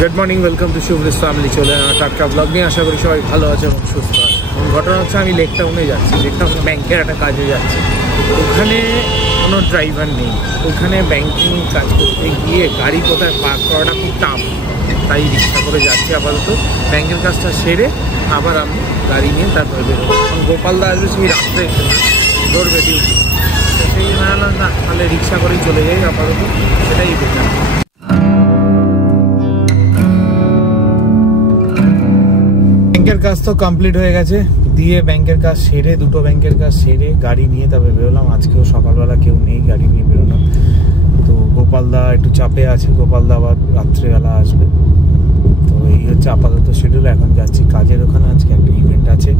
Good morning, welcome to শুভ্রিস family. চলে টাটকা ব্লগ নিয়ে আশা করি সবাই ভালো আছে এবং সুস্থ আছে। ঘটনা হচ্ছে আমি লেক টাউনে যাচ্ছি, লেক টাউনে ব্যাংকের একটা কাজে যাচ্ছি। ওখানে কোনো ড্রাইভার নেই, ওখানে ব্যাংকিং কাজ করতে গিয়ে গাড়ি কোথায় পার্ক করাটা খুব টাফ, তাই রিক্সা করে যাচ্ছি। আপাতত ব্যাংকের কাজটা সেরে আবার আমি গাড়ি নিয়ে তারপরে বেরোবো। গোপালদা আসবে সেই রাত্রে ধরবে ডিউটি, সেই জন্য না তাহলে রিক্সা করেই চলে যাই আপাতত, সেটাই বেটার। ব্যাংকের কাজ তো কমপ্লিট হয়ে গেছে, দিয়ে ব্যাংকের কাজ সেরে দুটো ব্যাংকের কাজ সেরে গাড়ি নিয়ে তবে বেরোলাম। আজকেও সকালবেলা কেউ নেই, গাড়ি নিয়ে বেরোলাম। তো গোপালদা একটু চাপে আছে, গোপালদা আবার রাত্রেবেলা আসবে। তো এই হচ্ছে আপাতত শিডিউল। এখন যাচ্ছি কাজের ওখানে, আজকে একটা ইভেন্ট আছে,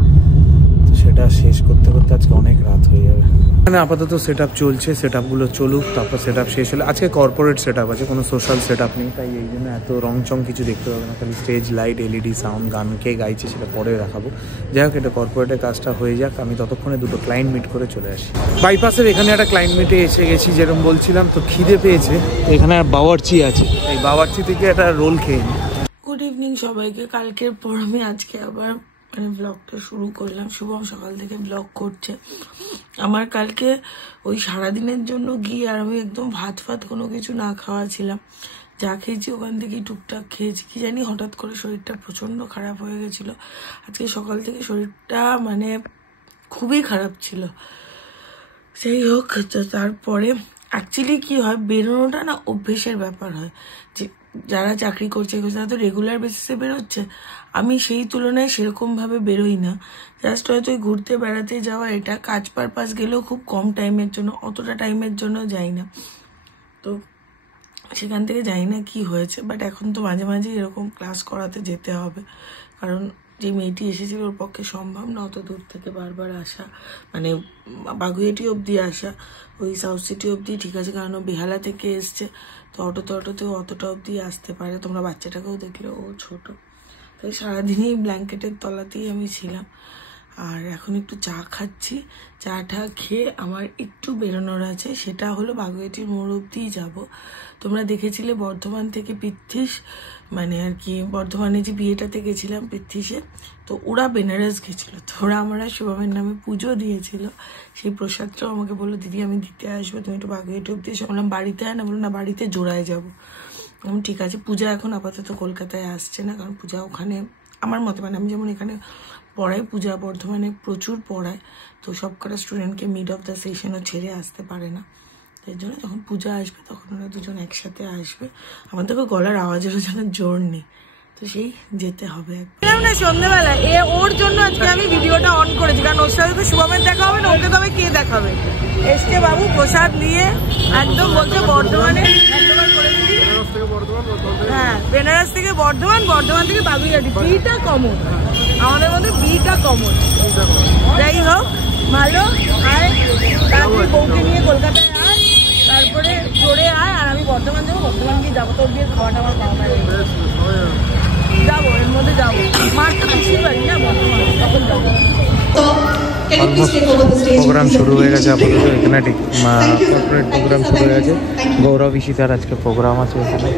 তো সেটা শেষ করতে করতে আজকে অনেক রাত হয়ে যাবে। এখানে আপাতত সেট আপ চলছে, সেট আপগুলো চলুক, তারপর সেট আপ শেষ হলে আজকে কর্পোরেট সেট আপ আছে, কোনো সোশ্যাল সেট আপ নেই, তাই এই জন্য এত রংচং কিছু দেখতে পাবে না। খালি স্টেজ লাইট, এলইডি সাউন্ড, গান কে গাইছে সেটা পরে দেখাবো। যাই হোক, এটা কর্পোরেটের কাজটা হয়ে যাক, আমি ততক্ষণে দুটো ক্লায়েন্ট মিট করে চলে আসি। বাইপাসের এখানে একটা ক্লায়েন্ট মিটে এসে গেছি, যেরকম বলছিলাম। তো খিদে পেয়েছে, এখানে বাওয়ার্চি আছে, এই বাওয়ার্চি থেকে একটা রোল খেয়ে নিই। গুড ইভিনিং সবাইকে। কালকের পর আমি আজকে আবার ব্লগটা শুরু করলাম। শুভম সকাল থেকে ব্লগ করছে। আমার কালকে ওই সারাদিনের জন্য গিয়ে আর আমি একদম ভাত কোনো কিছু না খাওয়া ছিলাম, যা খেয়েছি ওখান থেকেই টুকটাক খেয়েছি। কি জানি হঠাৎ করে শরীরটা প্রচন্ড খারাপ হয়ে গেছিল। আজকে সকাল থেকে শরীরটা মানে খুবই খারাপ ছিল। যাই হোক, তারপরে অ্যাকচুয়ালি কি হয়, বেরোনোটা না অভ্যেসের ব্যাপার হয়। যে যারা চাকরি করছে তারা তো রেগুলার বেসিসে বেরোচ্ছে, আমি সেই তুলনায় সেরকমভাবে বেরোই না। জাস্ট হয়তো ঘুরতে বেড়াতে যাওয়া, এটা কাজ পারপাস গেলেও খুব কম টাইমের জন্য, অতটা টাইমের জন্য যাই না। তো সেখান থেকে যাই না কি হয়েছে, বাট এখন তো মাঝে মাঝে এরকম ক্লাস করাতে যেতে হবে, কারণ যে মেয়েটি এসেছিল ওর পক্ষে সম্ভব না অত দূর থেকে বারবার আসা, মানে বাগুইয়াটি অবধি আসা। ওই সাউথ সিটি অবধি ঠিক আছে, কারণ ও বেহালা থেকে এসছে, তো অটোতেও অতটা অবধি আসতে পারে। তোমরা বাচ্চাটাকেও দেখলে, ও ছোট, তাই সারাদিনই ব্ল্যাঙ্কেটের তলাতেই আমি ছিলাম। আর এখন একটু চা খাচ্ছি, চাটা খেয়ে আমার একটু বেরোনোর আছে, সেটা হলো বাগুইয়াটির মোড় অবধিই যাবো। তোমরা দেখেছিলে বর্ধমান থেকে পৃথ্বীশ, মানে আর কি বর্ধমানে যে বিয়েটাতে গেছিলাম পৃথ্বীশে, তো ওরা বেনারস গেছিলো, তো ওরা আমরা শুভমের নামে পুজো দিয়েছিল। সেই প্রসাদটাও আমাকে বললো, দিদি আমি দিতে আসবো, তুমি একটু বাগুইয়াটি অবধি এসে। বললাম বাড়িতে আয় না, বললো না বাড়িতে জোড়ায় যাবো। আমি ঠিক আছে। পূজা এখন আপাতত কলকাতায় আসছে না, কারণ পূজা ওখানে আমার মতে, মানে আমি যেমন এখানে পড়াই, পূজা বর্ধমানে প্রচুর পড়ায়, তো সব কটা স্টুডেন্টকে মিড অফ দ্য সেশনও ছেড়ে আসতে পারে না। তাই জন্য যখন পূজা আসবে তখন ওরা দুজন একসাথে আসবে। আমার তবে গলার আওয়াজেরও যেন জোর নেই, তো সেই যেতে হবে। না সন্ধ্যেবেলা ওর জন্য আজকে আমি ভিডিওটা অন করেছি, কারণ ওর সাথে তো শুভমের দেখা হবে না, ওকে তবে কে দেখাবে। এসছে বাবু প্রসাদ নিয়ে, একদম বলছে বর্ধমানে, হ্যাঁ বেনারস থেকে বর্ধমান, বর্ধমান থেকে বাগুইয়াটি, বিটা কমন আমাদের মধ্যে, বিটা কমন। যাই হোক ভালো, আয় তারপরে বউকে নিয়ে কলকাতায় আয়, তারপরে জোরে আয়, আর আমি বর্ধমান যাবো। বর্ধমান গিয়ে যাবো, তোর দিয়ে খাওয়াটা আমার পাওয়া যাবো, এর মধ্যে যাবো। মার তো খুশি বাড়ি না বর্ধমান, তখন যাবো। প্রোগ্রাম শুরু হয়ে গেছে আপাতত এখানে, কর্পোরেট প্রোগ্রাম শুরু হয়ে গেছে। গৌরব ঈশিতার আজকে প্রোগ্রাম আছে এখানে।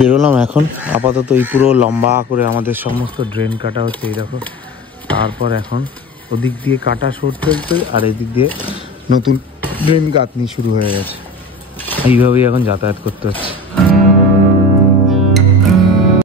বেরোলাম এখন আপাতত, এই পুরো লম্বা করে আমাদের সমস্ত ড্রেন কাটা হচ্ছে, এই দেখো। তারপর এখন ওদিক দিয়ে কাটা সরতে চলছে, আর এদিক দিয়ে নতুন ড্রেন গাঁথনি শুরু হয়ে গেছে। এইভাবেই এখন যাতায়াত করতে হচ্ছে।